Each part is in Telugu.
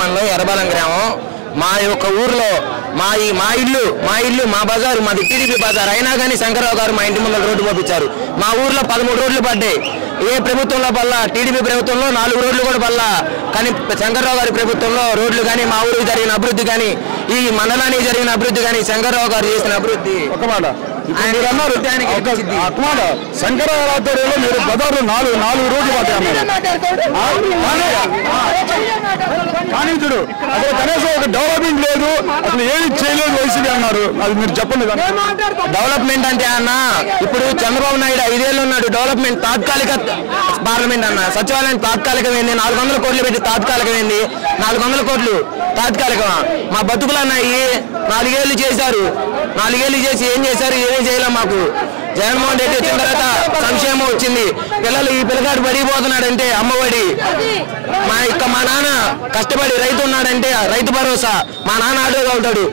మనలో ఎర్రబాలెం గ్రామం మా యొక్క ఊర్లో మా ఇల్లు మా బజారు మాది టీడీపీ బజార్ అయినా కానీ శంకర్రావు గారు మా ఇంటి ముందు రోడ్డు పోపించారు. మా ఊర్లో 13 రోడ్లు పడ్డాయి. ఏ ప్రభుత్వంలో పల్లా టీడీపీ ప్రభుత్వంలో 4 రోడ్లు కూడా పల్లా. కానీ శంకర్రావు గారి ప్రభుత్వంలో రోడ్లు కానీ మా ఊరికి జరిగిన అభివృద్ధి కానీ ఈ మండలానికి జరిగిన అభివృద్ధి కానీ శంకర్రావు గారు చేసిన అభివృద్ధి ఒక మాట మీరు అన్నారు. శంకర్రావు ఆధ్వర్యంలో మీరు బజార్లో 4 రోడ్లు పడ్డాయి కానీ చూడు అసలు కనీసం ఒక డెవలప్మెంట్ లేదు, అసలు ఏది చేయలేదు వైసీపీ అన్నారు. అది మీరు చెప్పండి. డెవలప్మెంట్ అంటే అన్న ఇప్పుడు చంద్రబాబు నాయుడు 5 ఏళ్ళు ఉన్నాడు. డెవలప్మెంట్ తాత్కాలిక పార్లమెంట్ అన్న, సచివాలయం తాత్కాలికమైంది. 400 కోట్లు పెట్టి తాత్కాలికమైంది. 400 కోట్లు తాత్కాలికమా? మా బతుకులు అన్నాయి. 4 ఏళ్ళు చేశారు. 4 ఏళ్ళు చేసి ఏం చేశారు? ఏమీ చేయలేం. మాకు జగన్మోహన్ రెడ్డి వచ్చిన తర్వాత సంక్షేమం వచ్చింది. పిల్లలు ఈ పిల్లగాడు పడిపోతున్నాడంటే అమ్మఒడి, మా నాన్న కష్టపడి రైతు ఉన్నాడంటే రైతు భరోసా, మా నాన్న ఆటో తోలుతాడు,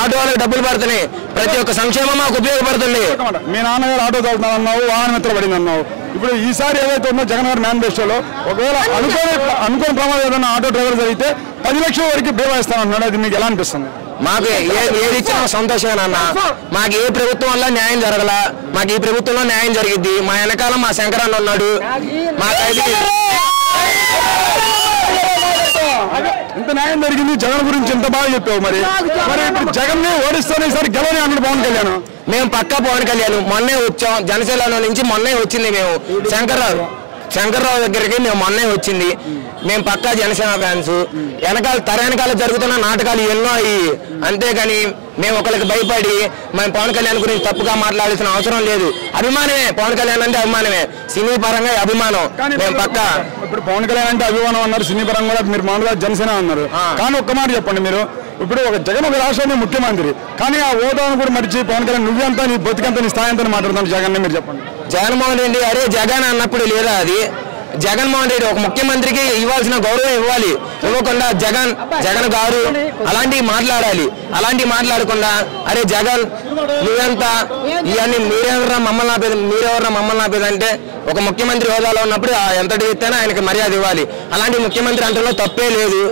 ఆటోలకు డబ్బులు పడుతున్నాయి. ప్రతి ఒక్క సంక్షేమం మాకు ఉపయోగపడుతుంది. మీ నాన్నగారు ఆటో తోలుతున్నా అన్నావు, వాహన మిత్ర పడింది అన్నావు. ఇప్పుడు ఈసారి ఏదైతే ఉందో జగన్ గారి మేనిఫెస్టోలో ఒకవేళ అనుకోని ప్రమాదం ఏదైనా ఆటో డ్రైవర్ జరిగితే 10 లక్షల వరకు బీమా ఇస్తానన్నాడు. అది మీకు ఎలా అనిపిస్తుంది? మాకు ఏది ఇచ్చినా సంతోషమేనన్న. మాకు ఏ ప్రభుత్వం వల్ల న్యాయం జరగల, మాకు ఈ ప్రభుత్వంలో న్యాయం జరిగిద్ది. మా వెనకాల మా శంకరన్న ఉన్నాడు. మాకైతే ఇంత న్యాయం జరిగింది. జగన్ గురించి ఎంత బాగా చెప్పావు. మరి ఇప్పుడు జగన్ ని ఓడిస్తానే ఈసారి గెలవని అన్నాడు పవన్ కళ్యాణ్. మేము పక్కా పవన్ కళ్యాణ్ మొన్నే వచ్చాం. జనసేనలో నుంచి మొన్నే వచ్చింది. మేము శంకర్రావు దగ్గరికి మేము మొన్నే వచ్చింది. మేము పక్కా జనసేన ఫ్యాన్స్. వెనకాల జరుగుతున్న నాటకాలు ఎన్నో అయ్యి, అంతేగాని మేము ఒకరికి భయపడి మేము పవన్ కళ్యాణ్ గురించి తప్పుగా మాట్లాడాల్సిన అవసరం లేదు. అభిమానమే, పవన్ కళ్యాణ్ అంటే అభిమానమే, సినీ పరంగా అభిమానం. మేము పక్కా ఇప్పుడు పవన్ కళ్యాణ్ అంటే అభిమానం అన్నారు, సినీ పరంగా కూడా మీరు మామూలుగా జనసేన అన్నారు. కానీ ఒక్క మాట చెప్పండి, మీరు ఇప్పుడు జగన్ ఒక రాష్ట్రానికి ముఖ్యమంత్రి, కానీ ఆ హోదాను కూడా మరిచి పవన్ కళ్యాణ్ నువ్వెంత, నీ బతికంత, నీ స్థాయి ఎంత మాట్లాడుతాను జగన్ మీరు చెప్పండి. జగన్మోహన్ రెడ్డి అరే జగన్ అన్నప్పుడు లేదా? అది జగన్మోహన్ రెడ్డి ఒక ముఖ్యమంత్రికి ఇవ్వాల్సిన గౌరవం ఇవ్వాలి. ఇవ్వకుండా జగన్ గారు అలాంటివి మాట్లాడాలి. అలాంటివి మాట్లాడకుండా అరే జగన్ నువ్వెంత, ఇవన్నీ మీరెవరా మమ్మల్ని ఆపేది అంటే ఒక ముఖ్యమంత్రి హోదాలో ఉన్నప్పుడు ఎంతటి ఎత్తైనా ఆయనకి మర్యాద ఇవ్వాలి. అలాంటి ముఖ్యమంత్రి అంటే తప్పే లేదు.